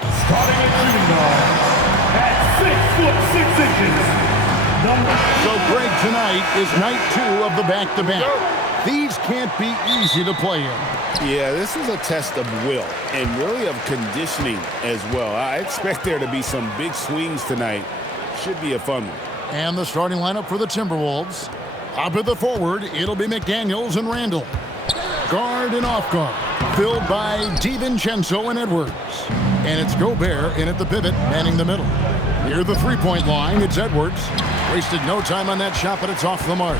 Starting at shooting guard at 6'6". So Greg, tonight is night 2 of the back-to-back. These can't be easy to play in. Yeah, this is a test of will and really of conditioning as well. I expect there to be some big swings tonight. Should be a fun one. And the starting lineup for the Timberwolves. Up at the forward, it'll be McDaniels and Randall. Guard and off guard, filled by DiVincenzo and Edwards. And it's Gobert in at the pivot, manning the middle. Near the three-point line, it's Edwards. Wasted no time on that shot, but it's off the mark.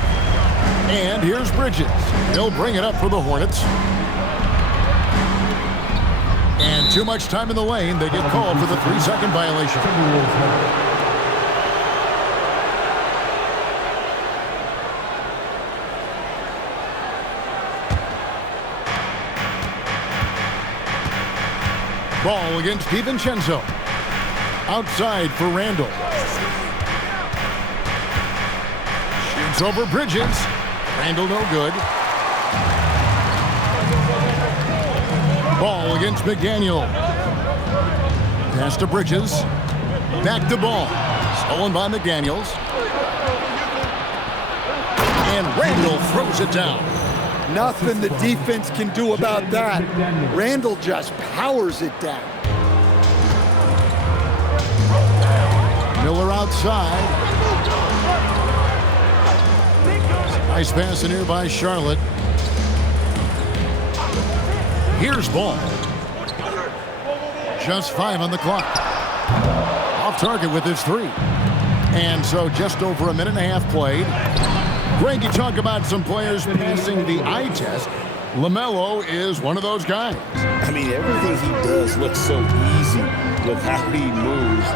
And here's Bridges. They'll bring it up for the Hornets. And too much time in the lane. They get called for the 3-second violation. Ball against DiVincenzo. Outside for Randall. Shoots over Bridges. Randall no good. Ball against McDaniel. Pass to Bridges. Back to Ball. Stolen by McDaniels. And Randall throws it down. Nothing the defense can do about that. Randall just powers it down. Miller outside. Nice pass in here by Charlotte. Here's Ball. Just 5 on the clock. Off target with his 3. And so just over a minute and a half played. Greg, you talk about some players passing the eye test. LaMelo is one of those guys. I mean, everything he does looks so easy with how he moves,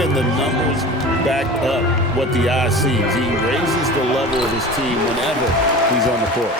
and the numbers back up what the eye sees. He raises the level of his team whenever he's on the court.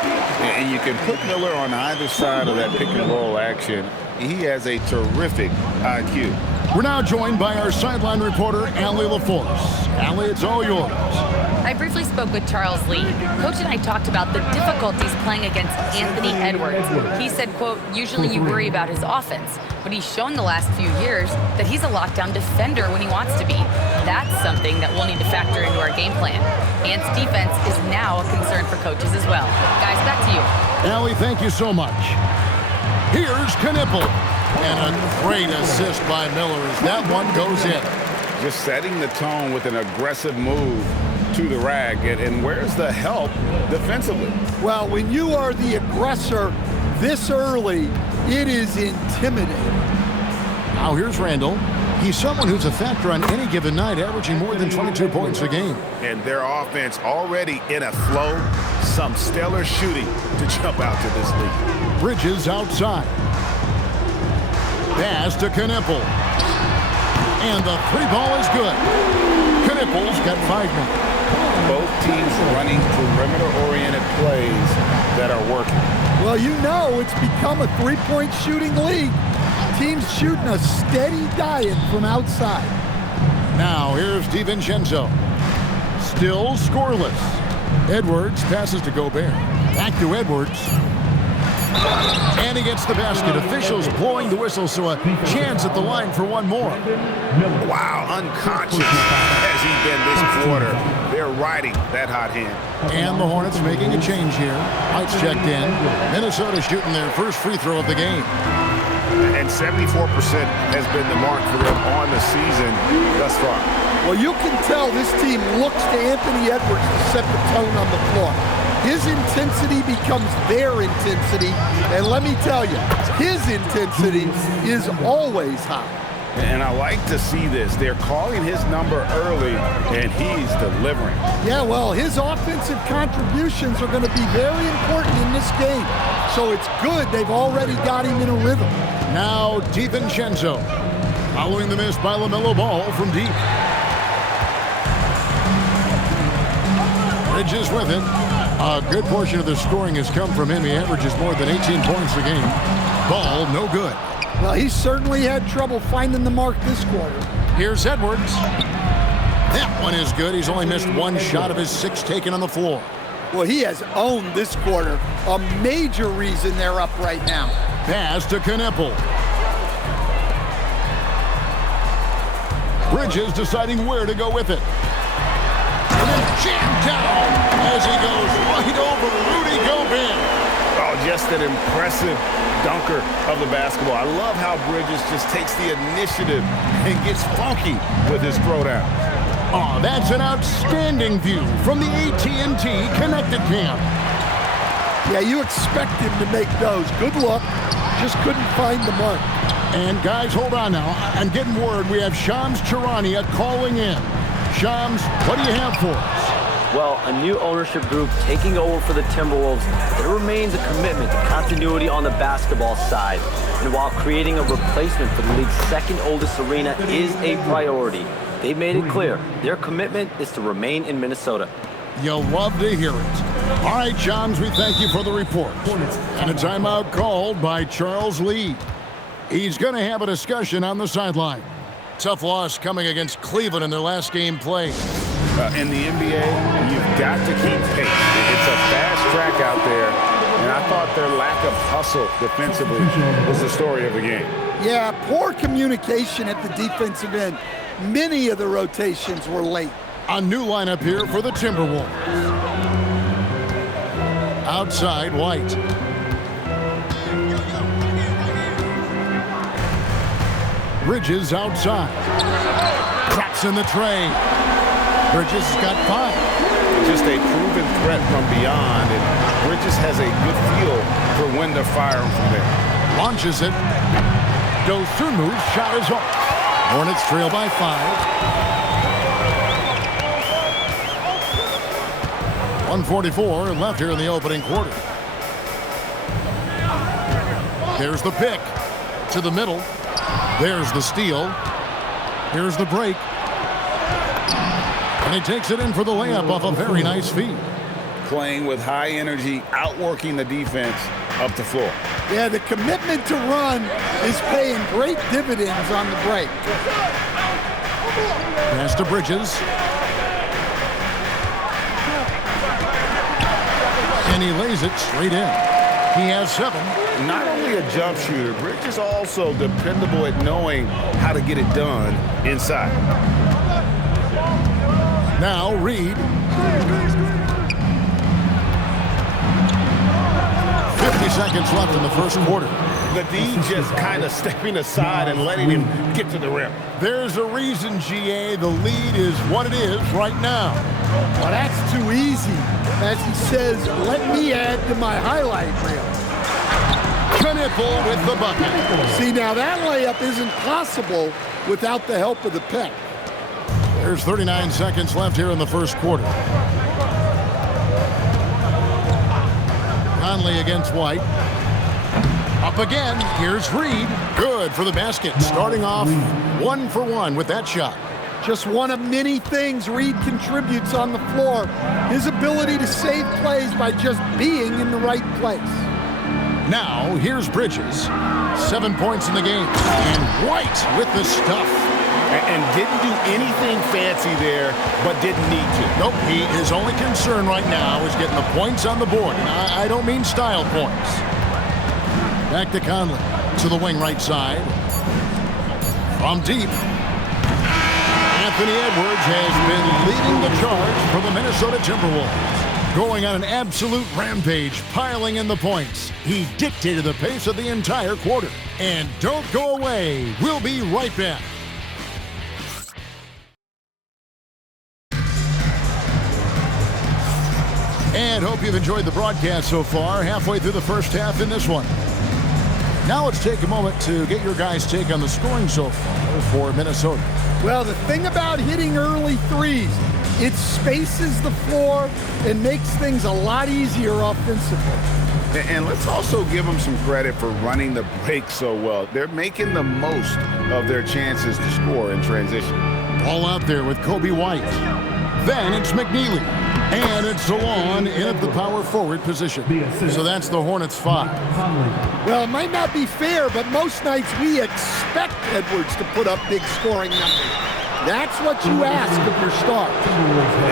And you can put Miller on either side of that pick-and-roll action. He has a terrific IQ. We're now joined by our sideline reporter, Allie LaForce. Allie, it's all yours. I briefly spoke with Charles Lee. Coach and I talked about the difficulties playing against Anthony Edwards. He said, quote, usually you worry about his offense, but he's shown the last few years that he's a lockdown defender when he wants to be. That's something that we'll need to factor into our game plan. Ant's defense is now a concern for coaches as well. Guys, back to you. Allie, thank you so much. Here's Knipple. And a great assist by Miller as that one goes in. Just setting the tone with an aggressive move to the rack. And where's the help defensively? Well, when you are the aggressor this early, it is intimidating. Now here's Randall. He's someone who's a factor on any given night, averaging more than 22 points a game. And their offense already in a flow. Some stellar shooting to jump out to this league. Bridges outside. Pass to Knipple. And the 3-ball is good. Knipple's got 5 now. Both teams running perimeter-oriented plays that are working. Well, you know it's become a three-point shooting league. Teams shooting a steady diet from outside. Now here's DiVincenzo. Still scoreless. Edwards passes to Gobert. Back to Edwards. And he gets the basket. Officials blowing the whistle, so a chance at the line for one more. Wow, unconscious has he been this quarter. They're riding that hot hand. And the Hornets making a change here. White's checked in. Minnesota shooting their first free throw of the game. And 74% has been the mark for them on the season thus far. Well, you can tell this team looks to Anthony Edwards to set the tone on the floor. His intensity becomes their intensity, and let me tell you, his intensity is always high. And I like to see this. They're calling his number early, and he's delivering. Yeah, well, his offensive contributions are going to be very important in this game. So it's good they've already got him in a rhythm. Now DiVincenzo, following the miss by LaMelo Ball from deep. Bridges with it. A good portion of the scoring has come from him. He averages more than 18 points a game. Ball, no good. Well, he certainly had trouble finding the mark this quarter. Here's Edwards. That one is good. He's only missed one shot of his 6 taken on the floor. Well, he has owned this quarter. A major reason they're up right now. Pass to Knipple. Bridges deciding where to go with it. And then jammed down as he goes right over Rudy Gobert. Oh, just an impressive dunker of the basketball. I love how Bridges just takes the initiative and gets funky with his throwdown. Oh, that's an outstanding view from the AT&T Connected Camp. Yeah, you expect him to make those. Good luck. Just couldn't find the mark. And guys, hold on now. I'm getting word we have Shams Charania calling in. Shams, what do you have for us? Well, a new ownership group taking over for the Timberwolves. There remains a commitment to continuity on the basketball side. And while creating a replacement for the league's second oldest arena is a priority, they've made it clear their commitment is to remain in Minnesota. You'll love to hear it. All right, Shams, we thank you for the report. And a timeout called by Charles Lee. He's going to have a discussion on the sideline. Tough loss coming against Cleveland in their last game played. In the NBA, you've got to keep pace. It's a fast track out there, and I thought their lack of hustle defensively was the story of the game. Yeah, poor communication at the defensive end. Many of the rotations were late. A new lineup here for the Timberwolves. Outside, White. Bridges outside. Drops in the tray. Bridges has got 5. Just a proven threat from beyond, and Bridges has a good feel for when to fire him from there. Launches it. Goes through moves. Shot is off. Hornets trail by 5. 1:44 left here in the opening quarter. There's the pick to the middle. There's the steal. Here's the break. And he takes it in for the layup off a very nice feed. Playing with high energy, outworking the defense up the floor. Yeah, the commitment to run is paying great dividends on the break. Pass to Bridges. And he lays it straight in. He has 7. Not only a jump shooter, Bridges also dependable at knowing how to get it done inside. Now Reed. 50 seconds left in the first quarter. The D just kind of stepping aside and letting him get to the rim. There's a reason, GA, the lead is what it is right now. Well, that's too easy. As he says, let me add to my highlight reel. Knipple with the bucket. See, now that layup isn't possible without the help of the pick. There's 39 seconds left here in the first quarter. Conley against White. Up again. Here's Reed. Good for the basket. Starting off 1 for 1 with that shot. Just one of many things Reed contributes on the floor. His ability to save plays by just being in the right place. Now, here's Bridges. 7 points in the game. And White with the stuff. And didn't do anything fancy there, but didn't need to. Nope, his only concern right now is getting the points on the board. And I don't mean style points. Back to Conley. To the wing right side. From deep. Anthony Edwards has been leading the charge for the Minnesota Timberwolves. Going on an absolute rampage, piling in the points. He dictated the pace of the entire quarter. And don't go away. We'll be right back. And hope you've enjoyed the broadcast so far. Halfway through the first half in this one. Now let's take a moment to get your guys' take on the scoring so far for Minnesota. Well, the thing about hitting early threes, it spaces the floor and makes things a lot easier offensively. And let's also give them some credit for running the break so well. They're making the most of their chances to score in transition. Ball out there with Kobe White. Then it's McNeely. And it's DeLon in at the power forward position. So that's the Hornets 5. Well, it might not be fair, but most nights we expect Edwards to put up big scoring numbers. That's what you ask of your stars.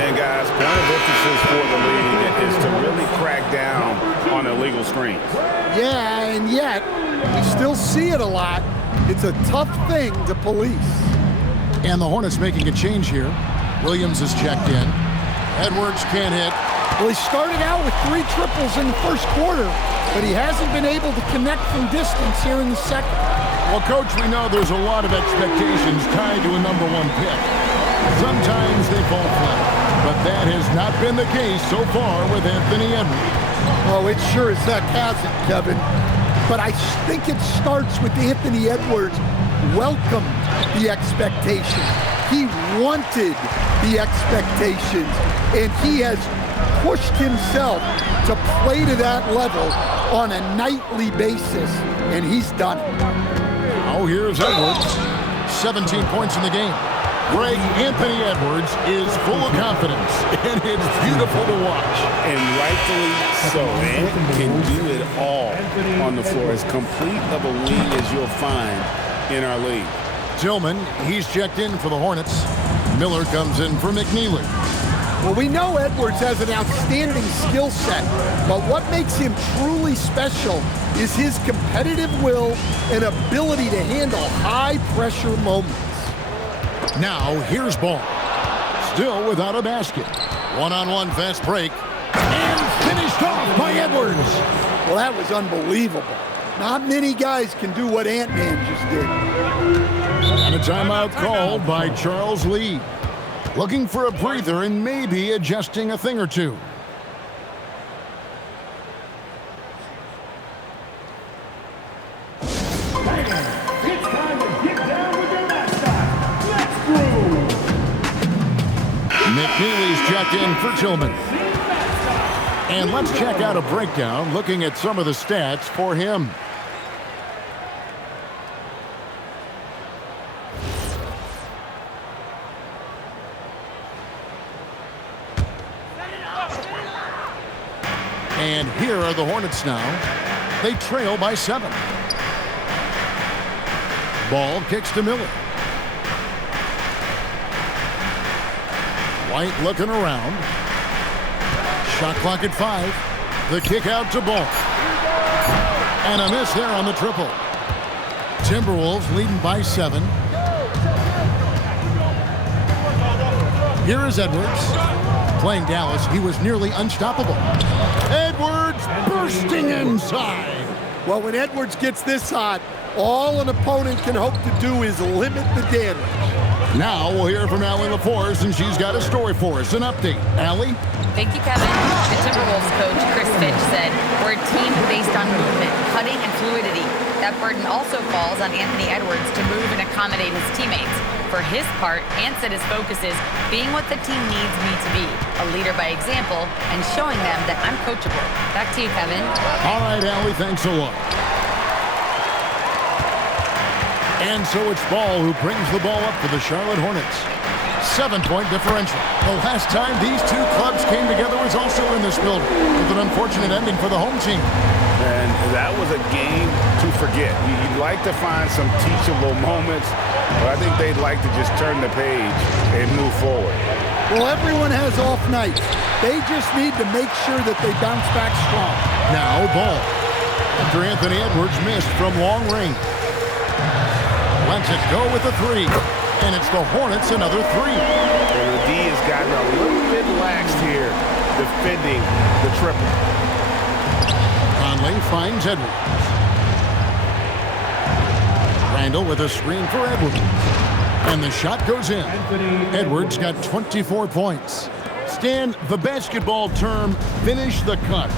And guys, point of emphasis for the league is to really crack down on illegal screens. Yeah, and yet we still see it a lot. It's a tough thing to police. And the Hornets making a change here. Williams is checked in. Edwards can't hit. Well, he started out with 3 triples in the first quarter, but he hasn't been able to connect from distance here in the second. Well, Coach, we know there's a lot of expectations tied to a number 1 pick. Sometimes they fall flat, but that has not been the case so far with Anthony Edwards. Oh, it sure as heck hasn't, Kevin. But I think it starts with Anthony Edwards welcomed the expectations. He wanted the expectations, and he has pushed himself to play to that level on a nightly basis, and he's done it. Oh, here's Edwards. 17 points in the game. Greg, Anthony Edwards is full of confidence, and it's beautiful to watch. And rightfully so. Ant can do it all on the floor. As complete of a wing as you'll find in our league. Tillman, he's checked in for the Hornets. Miller comes in for McNeely. Well, we know Edwards has an outstanding skill set, but what makes him truly special is his competitive will and ability to handle high-pressure moments. Now, here's Ball. Still without a basket. One-on-one fast break. And finished off by Edwards. Well, that was unbelievable. Not many guys can do what Ant-Man just did. And a timeout called by Charles Lee. Looking for a breather and maybe adjusting a thing or two. It's time to get down with your mascot. Let's groove. McNeely's checked in for Tillman. And let's check out a breakdown looking at some of the stats for him. And here are the Hornets now. They trail by 7. Ball kicks to Miller. White looking around. Shot clock at 5. The kick out to Ball. And a miss there on the triple. Timberwolves leading by 7. Here is Edwards. Playing Dallas, he was nearly unstoppable. Edwards bursting inside. Well, when Edwards gets this hot, all an opponent can hope to do is limit the damage. Now we'll hear from Allie LaForce, and she's got a story for us. An update. Allie? Thank you, Kevin. The Timberwolves coach, Chris Finch, said, "We're a team based on movement, cutting, and fluidity. That burden also falls on Anthony Edwards to move and accommodate his teammates. For his part, Ant said his focus is being what the team needs me to be, a leader by example, and showing them that I'm coachable." Back to you, Kevin. All right, Allie, thanks a lot. And so it's Ball who brings the ball up for the Charlotte Hornets. 7-point differential. The last time these two clubs came together was also in this building, with an unfortunate ending for the home team. And that was a game to forget. You'd like to find some teachable moments, but I think they'd like to just turn the page and move forward. Well, everyone has off nights. They just need to make sure that they bounce back strong. Now Ball. After Anthony Edwards missed from long range. Lets it go with a 3. And it's the Hornets another 3. And the D has gotten a little bit laxed here defending the triple. Conley finds Edwards. Randall with a screen for Edwards. And the shot goes in. Edwards got 24 points. Stan, the basketball term, finish the cut.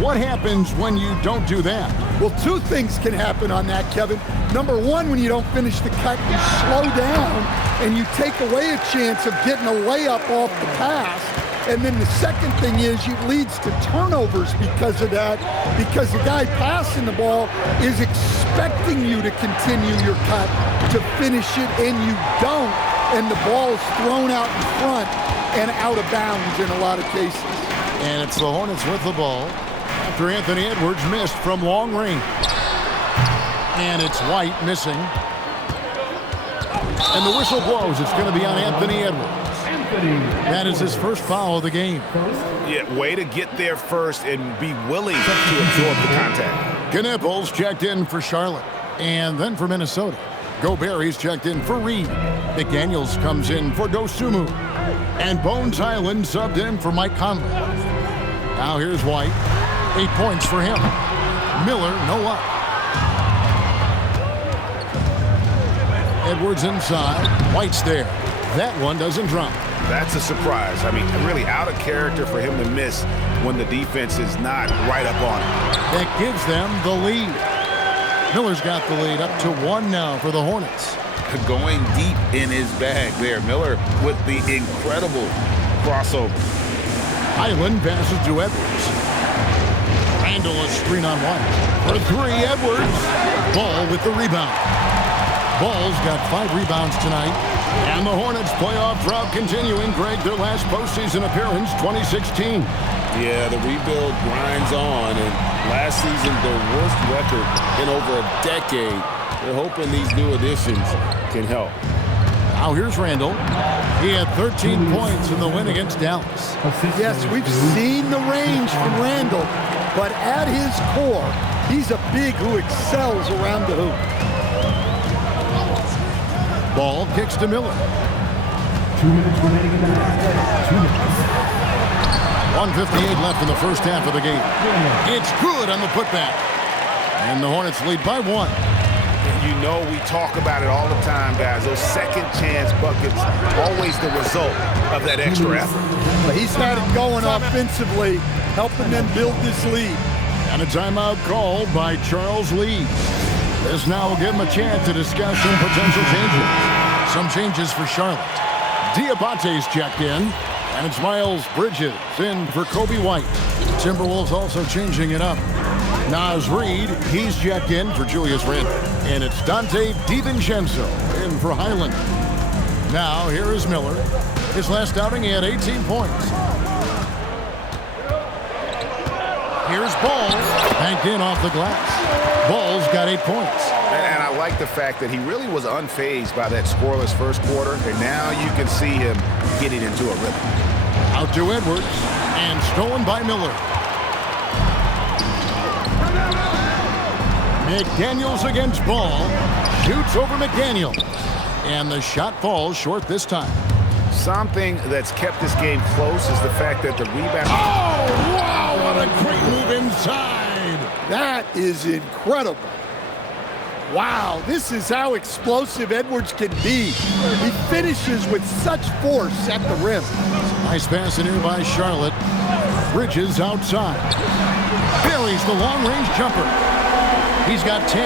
What happens when you don't do that? Well, 2 things can happen on that, Kevin. Number 1, when you don't finish the cut, you slow down and you take away a chance of getting a layup off the pass. And then the second thing is it leads to turnovers because of that, because the guy passing the ball is expecting you to continue your cut, to finish it, and you don't, and the ball is thrown out in front and out of bounds in a lot of cases. And it's the Hornets with the ball after Anthony Edwards missed from long range. And it's White missing. And the whistle blows. It's going to be on Anthony Edwards. That is his first foul of the game. Yeah, way to get there first and be willing to absorb the contact. Knipples checked in for Charlotte. And then for Minnesota. Gobert, he's checked in for Reed. McDaniels comes in for Dosunmu. And Bones Highland subbed in for Mike Conley. Now here's White. 8 points for him. Miller, no up. Edwards inside. White's there. That one doesn't drop. That's a surprise. I mean, really out of character for him to miss when the defense is not right up on him. That gives them the lead. Miller's got the lead up to 1 now for the Hornets. Going deep in his bag there. Miller with the incredible crossover. Highland passes to Edwards. Randall a screen on White. For 3, Edwards. Ball with the rebound. Ball's got 5 rebounds tonight. And the Hornets playoff drought continuing. Greg, their last postseason appearance, 2016. Yeah, the rebuild grinds on, and last season their worst record in over a decade. They're hoping these new additions can help. Now here's Randall. He had 13 points in the win against Dallas. Yes, we've seen the range from Randall, but at his core, he's a big who excels around the hoop. Ball kicks to Miller. 2 minutes remaining in the half. 2 minutes. 1:58 left in the first half of the game. It's good on the putback. And the Hornets lead by 1. You know we talk about it all the time, guys. Those second chance buckets, always the result of that extra effort. But he's had it going offensively, helping them build this lead. And a timeout called by Charles Lee. This now will give him a chance to discuss some potential changes. Some changes for Charlotte. Diabate's checked in, and it's Miles Bridges in for Kobe White. Timberwolves also changing it up. Naz Reid, he's checked in for Julius Randle. And it's Dante DiVincenzo in for Highland. Now, here is Miller. His last outing, he had 18 points. Here's Ball, banked in off the glass. Ball's got 8 points. And I like the fact that he really was unfazed by that scoreless first quarter, and now you can see him getting into a rhythm. Out to Edwards, and stolen by Miller. McDaniels against Ball. Shoots over McDaniels. And the shot falls short this time. Something that's kept this game close is the fact that the rebound... Oh, wow, what a great move inside. That is incredible. Wow, this is how explosive Edwards can be. He finishes with such force at the rim. Nice pass in here by Charlotte. Bridges outside. Buries the long-range jumper. He's got 10.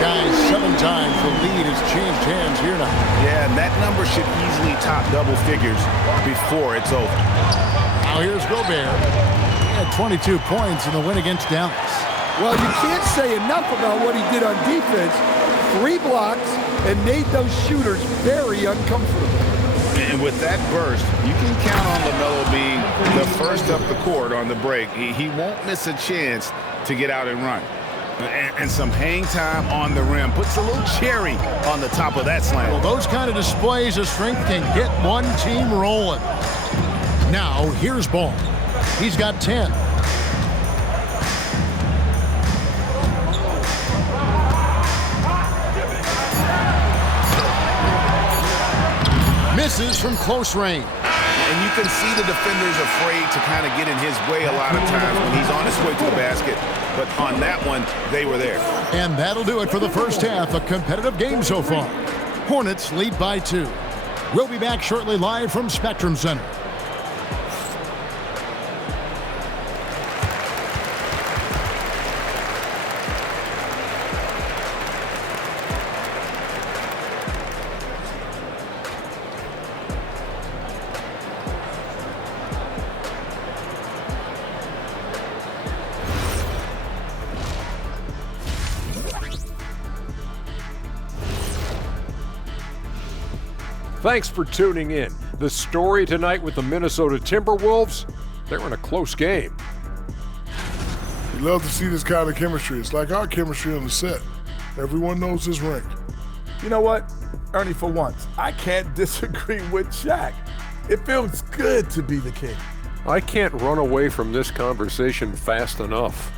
Guys, 7 times the lead has changed hands here now. Yeah, and that number should easily top double figures before it's over. Now here's Gobert. He had 22 points in the win against Dallas. Well, you can't say enough about what he did on defense. 3 blocks and made those shooters very uncomfortable. And with that burst, you can count on LaMelo being the first up the court on the break. He won't miss a chance to get out and run. And some hang time on the rim. Puts a little cherry on the top of that slam. Well, those kind of displays of strength can get one team rolling. Now, here's Ball. He's got 10. Misses from close range. And you can see the defenders afraid to kind of get in his way a lot of times when he's on his way to the basket. But on that one, they were there. And that'll do it for the first half. A competitive game so far. Hornets lead by 2. We'll be back shortly live from Spectrum Center. Thanks for tuning in. The story tonight with the Minnesota Timberwolves, they're in a close game. We love to see this kind of chemistry. It's like our chemistry on the set. Everyone knows his rank. You know what, Ernie, for once, I can't disagree with Shaq. It feels good to be the king. I can't run away from this conversation fast enough.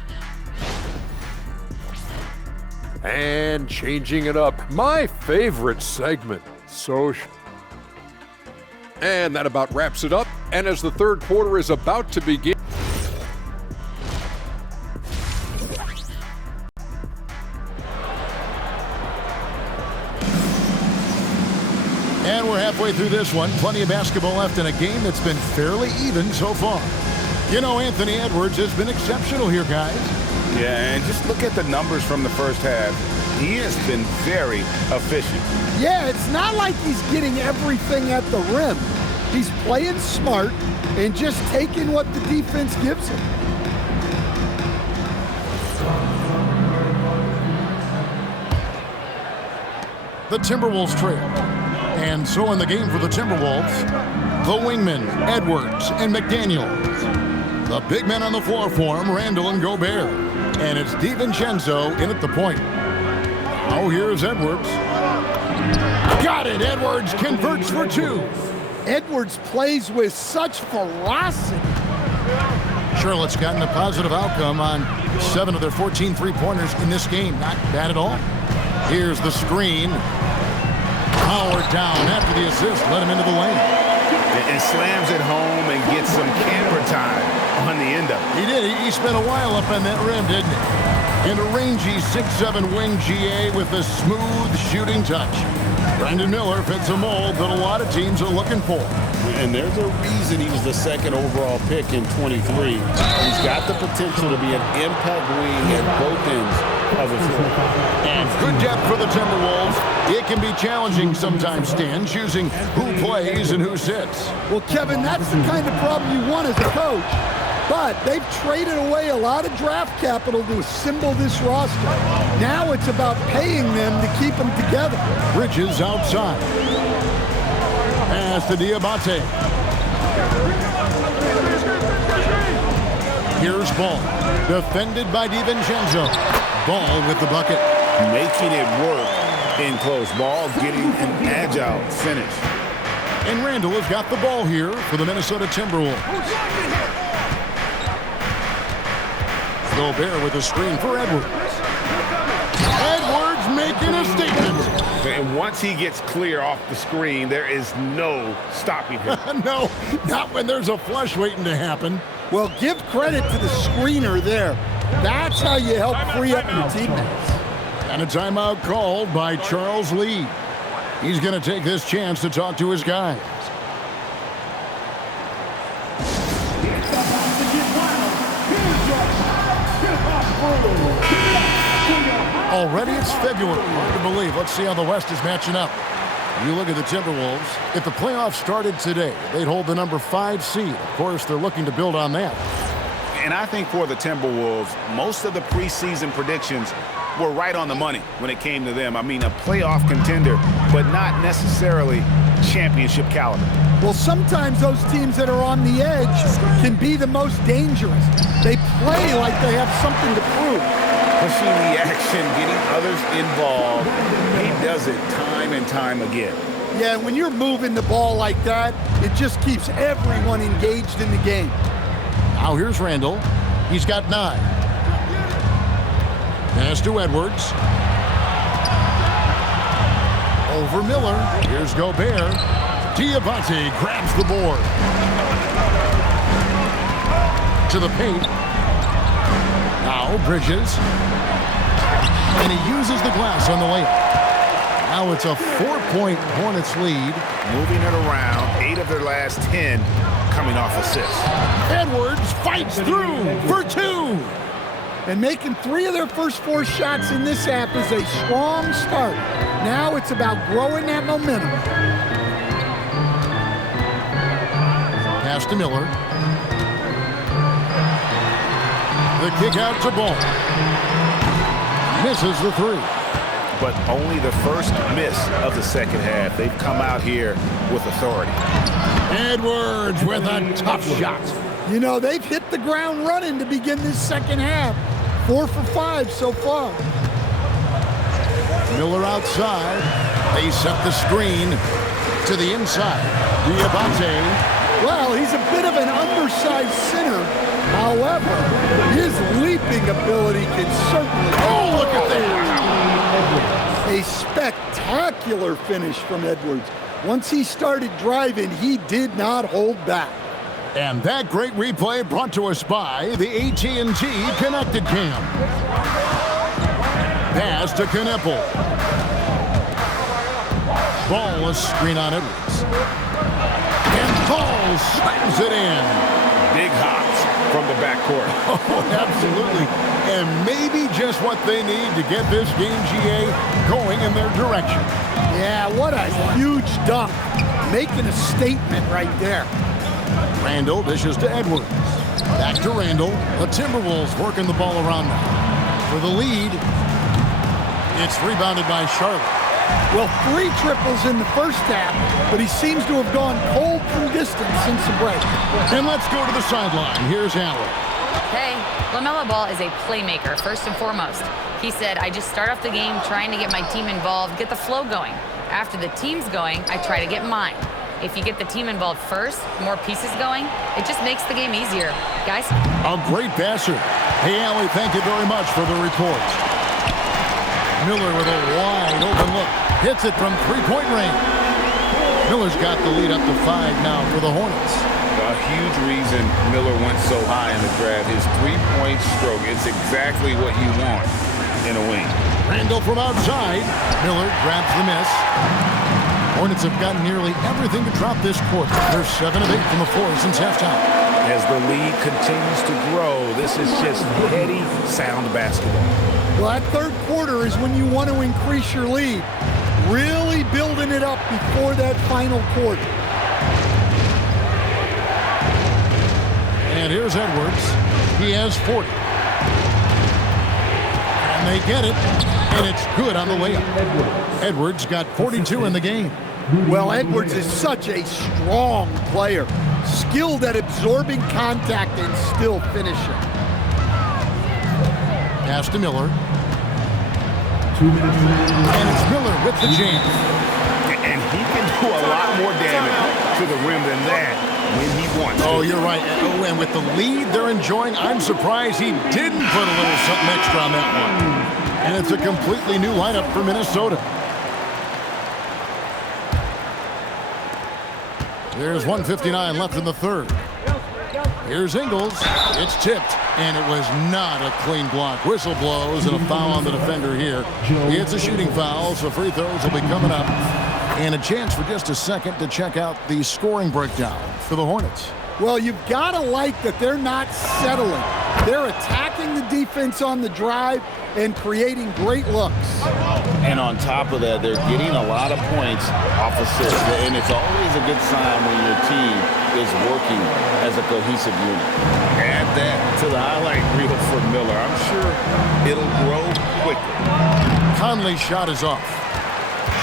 And changing it up, my favorite segment, social. And that about wraps it up. And as the third quarter is about to begin, And we're halfway through this one. Plenty of basketball left in a game that's been fairly even so far. You know, Anthony Edwards has been exceptional here, guys. Yeah, and just look at the numbers from the first half. He has been very efficient. Yeah, it's not like he's getting everything at the rim. He's playing smart and just taking what the defense gives him. The Timberwolves trail. And so in the game for the Timberwolves, the wingmen, Edwards and McDaniels. The big men on the floor for him, Randall and Gobert. And it's DiVincenzo in at the point. Now here's Edwards. Got it! Edwards converts for two. Edwards plays with such ferocity. Charlotte's gotten a positive outcome on 7 of their 14 three-pointers in this game. Not bad at all. Here's the screen. Howard down after the assist. Let him into the lane. And slams it home and gets some camera time on the end of it. He did. He spent a while up on that rim, didn't he? And a rangy 6'7" wing GA with a smooth shooting touch. Brandon Miller fits a mold that a lot of teams are looking for. And there's a reason he was the second overall pick in 23. He's got the potential to be an impact wing at both ends of the floor. And good depth for the Timberwolves. It can be challenging sometimes, Stan, choosing who plays and who sits. Well, Kevin, that's the kind of problem you want as a coach. But they've traded away a lot of draft capital to assemble this roster. Now it's about paying them to keep them together. Bridges outside. Pass to Diabate. Here's Ball. Defended by DiVincenzo. Ball with the bucket. Making it work in close. Ball getting an agile finish. And Randall has got the ball here for the Minnesota Timberwolves. Gobert with a screen for Edwards. Edwards making a statement. And once he gets clear off the screen, there is no stopping him. No, not when there's a flush waiting to happen. Well, give credit to the screener there. That's how you help free up your teammates. And a timeout called by Charles Lee. He's going to take this chance to talk to his guys. Already it's February. Hard to believe. Let's see how the West is matching up. You look at the Timberwolves. If the playoffs started today, they'd hold the number 5 seed. Of course, they're looking to build on that. And I think for the Timberwolves, most of the preseason predictions were right on the money when it came to them. I mean, a playoff contender, but not necessarily championship caliber. Well, sometimes those teams that are on the edge can be the most dangerous. They play like they have something to prove. Pushing the action, getting others involved. He does it time and time again. Yeah, when you're moving the ball like that, it just keeps everyone engaged in the game. Now here's Randall. He's got 9. Pass to Edwards. Over Miller. Here's Gobert. Diabate grabs the board. To the paint. Now Bridges. And he uses the glass on the layup. Now it's a 4-point Hornets lead. Moving it around. 8 of their last 10 coming off assists. Edwards fights through for 2. And making 3 of their first 4 shots in this half is a strong start. Now it's about growing that momentum. Pass to Miller. The kick out to Ball. Misses the 3. But only the first miss of the second half. They've come out here with authority. Edwards with a tough shot. You know, they've hit the ground running to begin this second half. 4 for 5 so far. Miller outside. They set the screen to the inside. Diabate. Well, he's a bit of an undersized center. However, his leaping ability can certainly... Oh, look at that. A spectacular finish from Edwards. Once he started driving, he did not hold back. And that great replay brought to us by the AT&T Connected Cam. Pass to Kneppel. Ball a screen on Edwards. And Paul slams it in. Big hops from the backcourt. Oh, absolutely. And maybe just what they need to get this game, GA, going in their direction. Yeah, what a huge dunk. Making a statement right there. Randall dishes to Edwards. Back to Randall. The Timberwolves working the ball around now. For the lead, it's rebounded by Charlotte. Well, 3 triples in the first half, but he seems to have gone cold from distance since the break. And let's go to the sideline. Here's Allen. Hey, LaMelo Ball is a playmaker, first and foremost. He said, I just start off the game trying to get my team involved, get the flow going. After the team's going, I try to get mine. If you get the team involved first, more pieces going, it just makes the game easier. Guys? A great passer. Hey, Allie, thank you very much for the report. Miller with a wide open look. Hits it from three-point range. Miller's got the lead up to 5 now for the Hornets. A huge reason Miller went so high in the draft, his three-point stroke. It's exactly what you want in a wing. Randall from outside. Miller grabs the miss. Hornets have gotten nearly everything to drop this quarter. They're 7 of 8 from the floor since halftime. As the lead continues to grow, this is just heady, sound basketball. Well, that third quarter is when you want to increase your lead. Really building it up before that final quarter. And here's Edwards. He has 40. And they get it, and it's good on the layup. Edwards got 42 in the game. Well, Edwards is such a strong player. Skilled at absorbing contact and still finishing. Pass to Miller. And it's Miller with the jam. And he can do a lot more damage to the rim than that when he wants. Oh, you're right. Oh, and with the lead they're enjoying, I'm surprised he didn't put a little something extra on that one. And it's a completely new lineup for Minnesota. There's 1:59 left in the third. Here's Ingles. It's tipped, and it was not a clean block. Whistle blows and a foul on the defender here. It's a shooting foul, so free throws will be coming up. And a chance for just a second to check out the scoring breakdown for the Hornets. Well, you've got to like that they're not settling. They're attacking the defense on the drive and creating great looks. And on top of that, they're getting a lot of points off assists. And it's always a good sign when your team is working as a cohesive unit. Add that to the highlight reel for Miller. I'm sure it'll grow quickly. Conley's shot is off.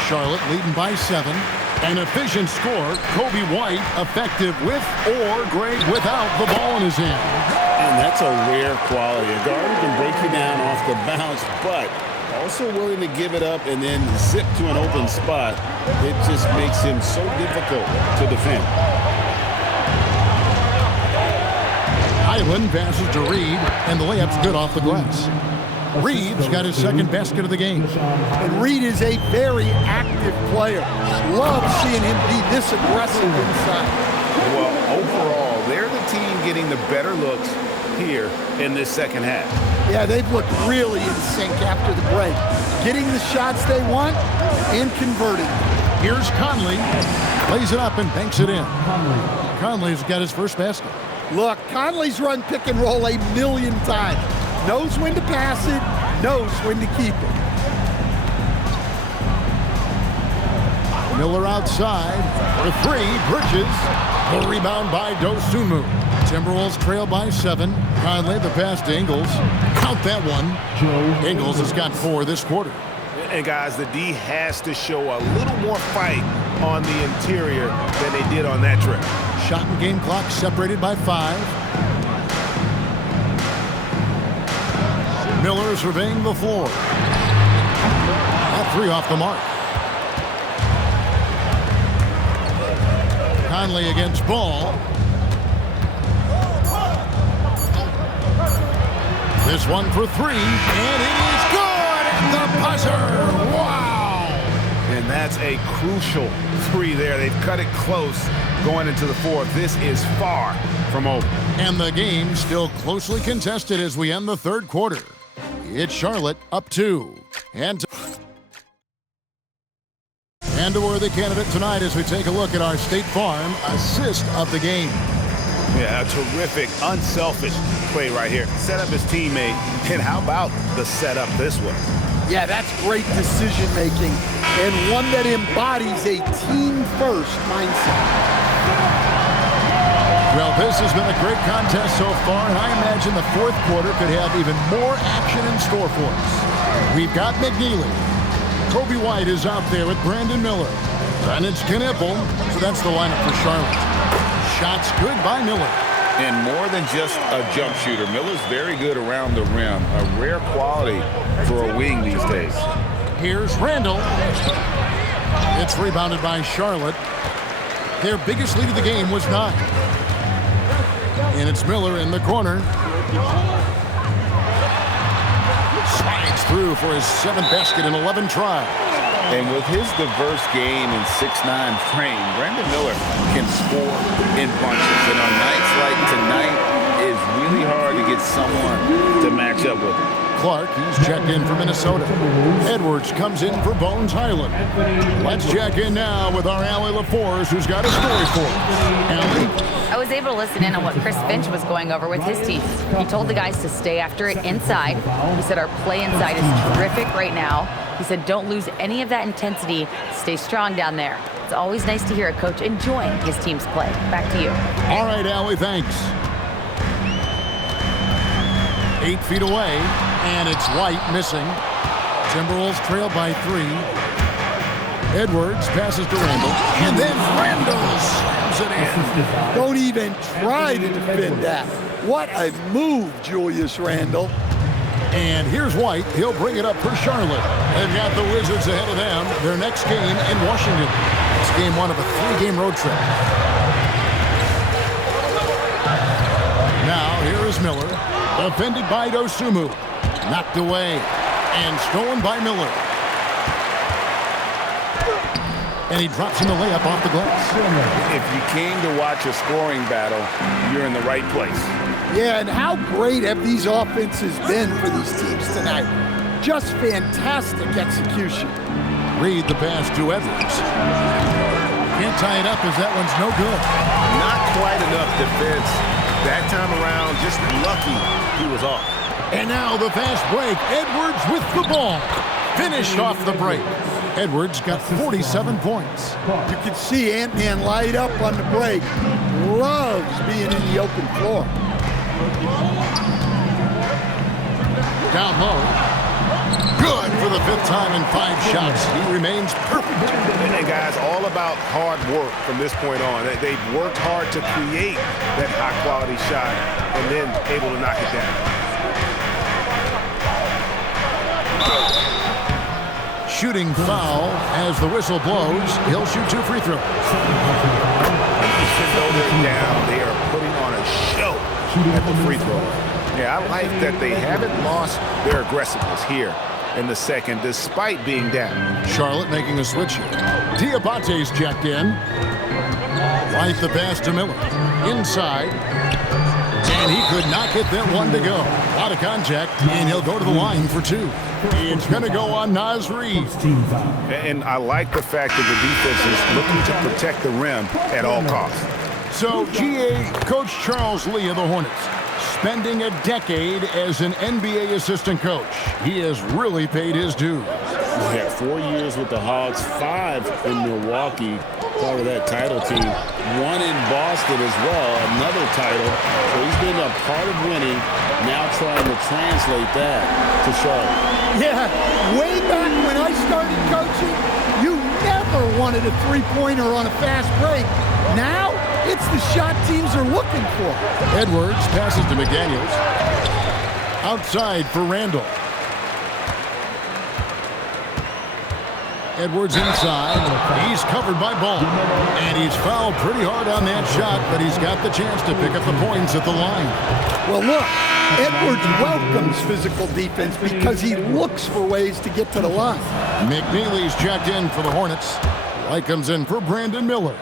Charlotte leading by 7. An efficient score. Kobe White effective with or great without the ball in his hand. And that's a rare quality. A guard who can break you down off the bounce, but also willing to give it up and then zip to an open spot. It just makes him so difficult to defend. Highland passes to Reed, and the layup's good off the glass. Reed's got his second basket of the game. And Reed is a very active player. Love seeing him be this aggressive inside. Well, overall, they're the team getting the better looks here in this second half. Yeah, they've looked really in sync after the break. Getting the shots they want and converting. Here's Conley. Plays it up and banks it in. Conley's got his first basket. Look, Conley's run pick and roll a million times. Knows when to pass it, knows when to keep it. Miller outside for 3. Bridges. The rebound by Dosunmu. Timberwolves trail by 7. Conley the pass to Ingles. Count that one. Ingles has got 4 this quarter. And guys, the D has to show a little more fight on the interior than they did on that trip. Shot and game clock separated by 5. Miller surveying the floor. That 3 off the mark. Conley against Ball. This one for 3, and it is good! The buzzer! Wow! And that's a crucial three there. They've cut it close going into the fourth. This is far from over. And the game still closely contested as we end the third quarter. It's Charlotte up 2. And a worthy candidate tonight as we take a look at our State Farm assist of the game. Yeah, a terrific, unselfish play right here. Set up his teammate, and how about the setup this way? Yeah, that's great decision making and one that embodies a team-first mindset. Well, this has been a great contest so far, and I imagine the fourth quarter could have even more action in store for us. We've got McNeely. Kobe White is out there with Brandon Miller. And it's Knipple, so that's the lineup for Charlotte. Shots good by Miller. And more than just a jump shooter, Miller's very good around the rim. A rare quality for a wing these days. Here's Randall. It's rebounded by Charlotte. Their biggest lead of the game was 9. And it's Miller in the corner. Slides through for his 7th basket in 11 tries. And with his diverse game and 6'9" frame, Brandon Miller can score in bunches. And on nights like tonight, it's really hard to get someone to match up with him. Clark, he's checked in for Minnesota. Edwards comes in for Bones Highland. Let's check in now with our Allie LaForce, who's got a story for us. Allie? I was able to listen in on what Chris Finch was going over with his team. He told the guys to stay after it inside. He said our play inside is terrific right now. He said don't lose any of that intensity. Stay strong down there. It's always nice to hear a coach enjoying his team's play. Back to you. All right, Allie, thanks. 8 feet away, and it's White missing. Timberwolves trail by 3. Edwards passes to Randall, and then Randall slams it in. Don't even try to defend that. What a move, Julius Randall. And here's White. He'll bring it up for Charlotte. They've got the Wizards ahead of them. Their next game in Washington. It's game 1 of a 3-game road trip. Now, here is Miller. Defended by Dosumu. Knocked away. And stolen by Miller. And he drops in the layup off the glass. If you came to watch a scoring battle, you're in the right place. Yeah, and how great have these offenses been for these teams tonight? Just fantastic execution. Reed the pass to Edwards. Can't tie it up as that one's no good. Not quite enough defense. That time around, just lucky he was off. And now the fast break. Edwards with the ball. Finished off the break. Edwards got 47 points. You can see Ant-Man light up on the break. Loves being in the open floor. Down low. Good for the 5th time in 5 shots. He remains perfect. And guys, all about hard work from this point on. They've worked hard to create that high-quality shot and then able to knock it down. Shooting foul as the whistle blows. He'll shoot 2 free throws. Even though they're down, they are putting on a show at the free throw. Yeah, I like that they haven't lost their aggressiveness here in the second, despite being down. Charlotte making a switch here. Diabate's checked in. White the pass to Miller. Inside. And he could not get that one to go. A lot of contact, and he'll go to the line for 2. It's going to go on Naz Reid. And I like the fact that the defense is looking to protect the rim at all costs. So, GA, Coach Charles Lee of the Hornets, spending a decade as an NBA assistant coach. He has really paid his dues. He had 4 years with the Hawks, 5 in Milwaukee, part of that title team. 1 in Boston as well, another title. So he's been a part of winning, now trying to translate that to Charlotte. Yeah, way back when I started coaching, you never wanted a three-pointer on a fast break. Now, it's the shot teams are looking for. Edwards passes to McDaniels. Outside for Randall. Edwards inside. He's covered by Ball. And he's fouled pretty hard on that shot, but he's got the chance to pick up the points at the line. Well, look, Edwards welcomes physical defense because he looks for ways to get to the line. McNeely's checked in for the Hornets. White comes in for Brandon Miller.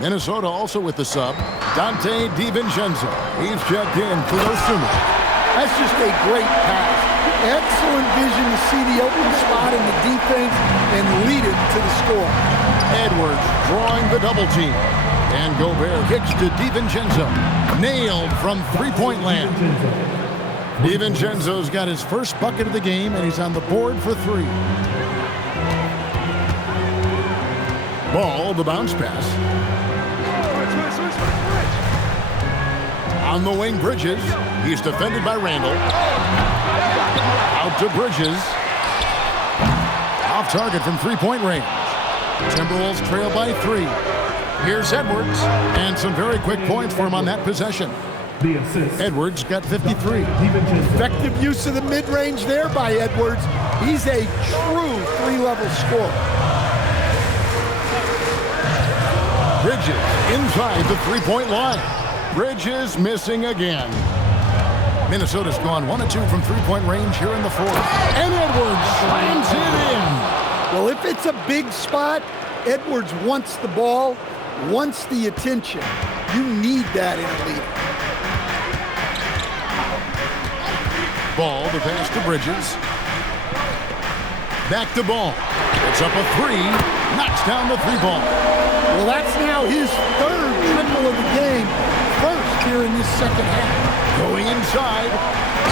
Minnesota also with the sub. Dante DiVincenzo. He's checked in for those Sooners. That's just a great pass. Excellent vision to see the open spot in the defense and lead it to the score. Edwards drawing the double team. And Gobert kicks to DiVincenzo. Nailed from three-point land. DiVincenzo's got his first bucket of the game, and he's on the board for three. Ball, the bounce pass. On the wing, Bridges. He's defended by Randall. Out to Bridges. Off target from three-point range. Timberwolves trail by three. Here's Edwards. And some very quick points for him on that possession. The assist. Edwards got 53. Effective use of the mid-range there by Edwards. He's a true three-level scorer. Bridges inside the three-point line. Bridges missing again. Minnesota's gone 1 of 2 from three-point range here in the fourth. And Edwards slams it in. Well, if it's a big spot, Edwards wants the ball, wants the attention. You need that in a lead. Ball, the pass to Bridges. Back to Ball. It's up a three. Knocks down the three ball. Well, that's now his third triple of the game. First here in this second half. Going inside.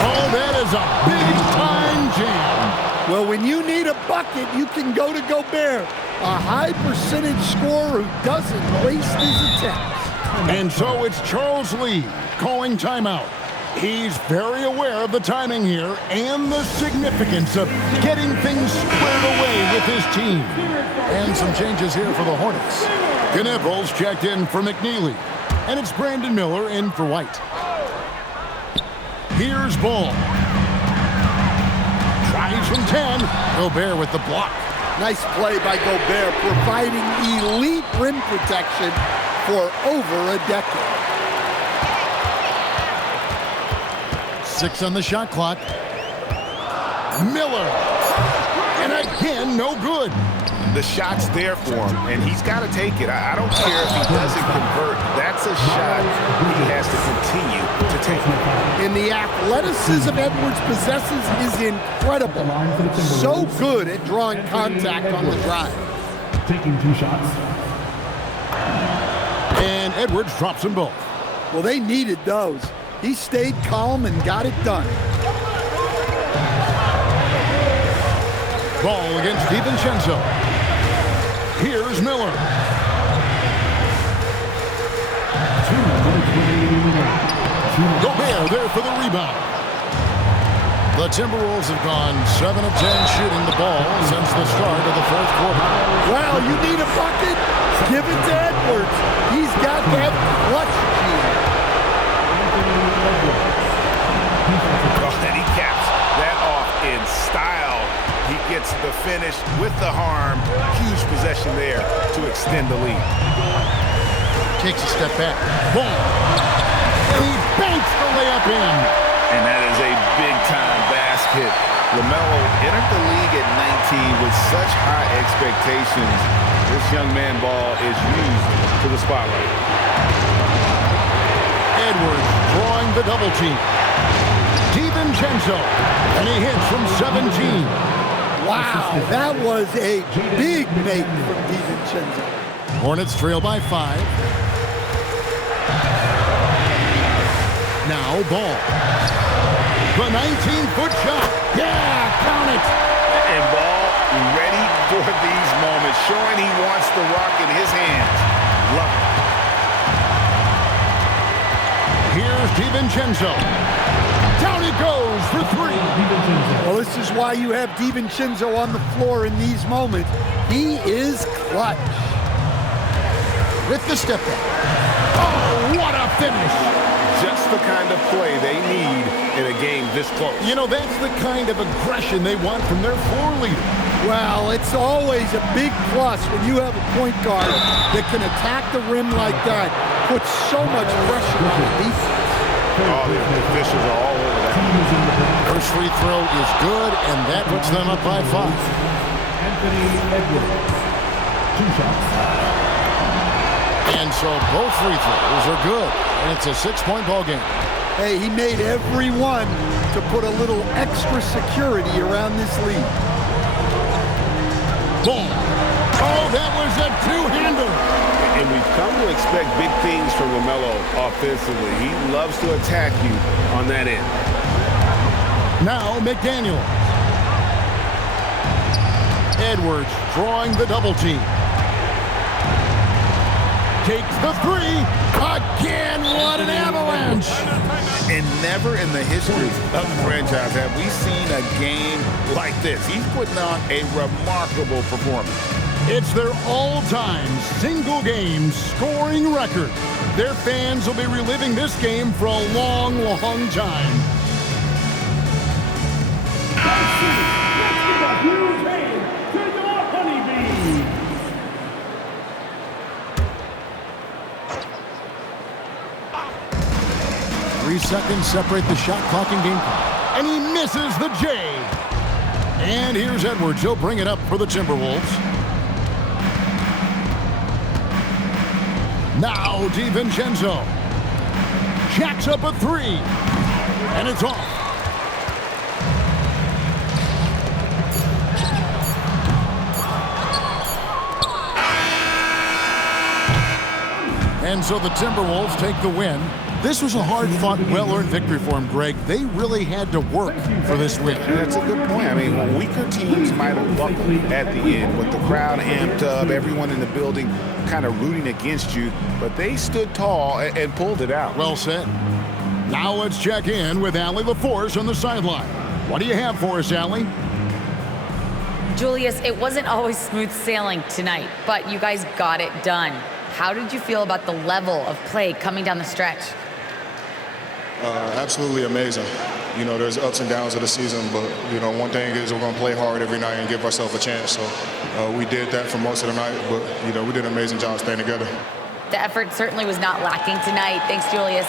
Oh, that is a big-time jam. Well, when you need a bucket, you can go to Gobert. A high-percentage scorer who doesn't waste his attempts. And so it's Charles Lee calling timeout. He's very aware of the timing here and the significance of getting things squared away with his team. And some changes here for the Hornets. Knipples checked in for McNeely. And it's Brandon Miller in for White. Here's Ball. Tries from 10. Gobert with the block. Nice play by Gobert, providing elite rim protection for over a decade. 6 on the shot clock. Miller. And again, no good. The shot's there for him, and he's got to take it. I don't care if he doesn't convert. That's a shot he has to continue to take. And the athleticism Edwards possesses is incredible. So good at drawing contact on the drive. Taking 2 shots. And Edwards drops them both. Well, they needed those. He stayed calm and got it done. Ball against DiVincenzo. Here's Miller. Gobert there for the rebound. The Timberwolves have gone 7 of 10 shooting the ball since the start of the fourth quarter. Well, you need a bucket? Give it to Edwards. He's got that clutch gene. And he caps that off in style. He gets the finish with the harm. Huge possession there to extend the lead. Takes a step back. Boom. And he banks the layup in. And that is a big-time basket. LaMelo entered the league at 19 with such high expectations. This young man ball is used to the spotlight. Edwards drawing the double team. DiVincenzo. And he hits from 17. Wow, that was a big make from DiVincenzo. Hornets trail by 5. Now Ball. The 19-foot shot. Yeah, count it. And Ball ready for these moments, showing he wants the rock in his hands. Love it. Here's DiVincenzo. Down it goes for 3. Well, this is why you have DiVincenzo on the floor in these moments. He is clutch. With the step back. Oh, what a finish. just the kind of play they need in a game this close. You know, that's the kind of aggression they want from their floor leader. Well, it's always a big plus when you have a point guard that can attack the rim like that, put so much pressure on the defense. Oh, the officials are all over that. First free throw is good, and that puts them up by 5. Anthony Edwards. 2 shots. And so both free throws are good, and it's a 6-point ball game. Hey, he made every one to put a little extra security around this lead. Boom. Oh, that was a two-hander. And we've come to expect big things from LaMelo offensively. He loves to attack you on that end. Now McDaniel. Edwards drawing the double team. Takes the 3. Again, what an avalanche. And never in the history of the franchise have we seen a game like this. He's putting on a remarkable performance. It's their all-time single-game scoring record. Their fans will be reliving this game for a long, long time. Let's give a huge hand to the Honeybees. 3 seconds separate the shot clock and game clock. And he misses the J. And here's Edwards. He'll bring it up for the Timberwolves. Now DiVincenzo. Jacks up a 3. And it's off. And so the Timberwolves take the win. This was a hard-fought, well-earned victory for them, Greg. They really had to work for this win. That's a good point. I mean, weaker teams might have buckled at the end with the crowd amped up, everyone in the building kind of rooting against you, but they stood tall and pulled it out. Well said. Now let's check in with Allie LaForce on the sideline. What do you have for us, Allie? Julius, it wasn't always smooth sailing tonight, but you guys got it done. How did you feel about the level of play coming down the stretch? Absolutely amazing. You know, there's ups and downs of the season, but, you know, one thing is we're going to play hard every night and give ourselves a chance. So we did that for most of the night, but, you know, we did an amazing job staying together. The effort certainly was not lacking tonight. Thanks, Julius.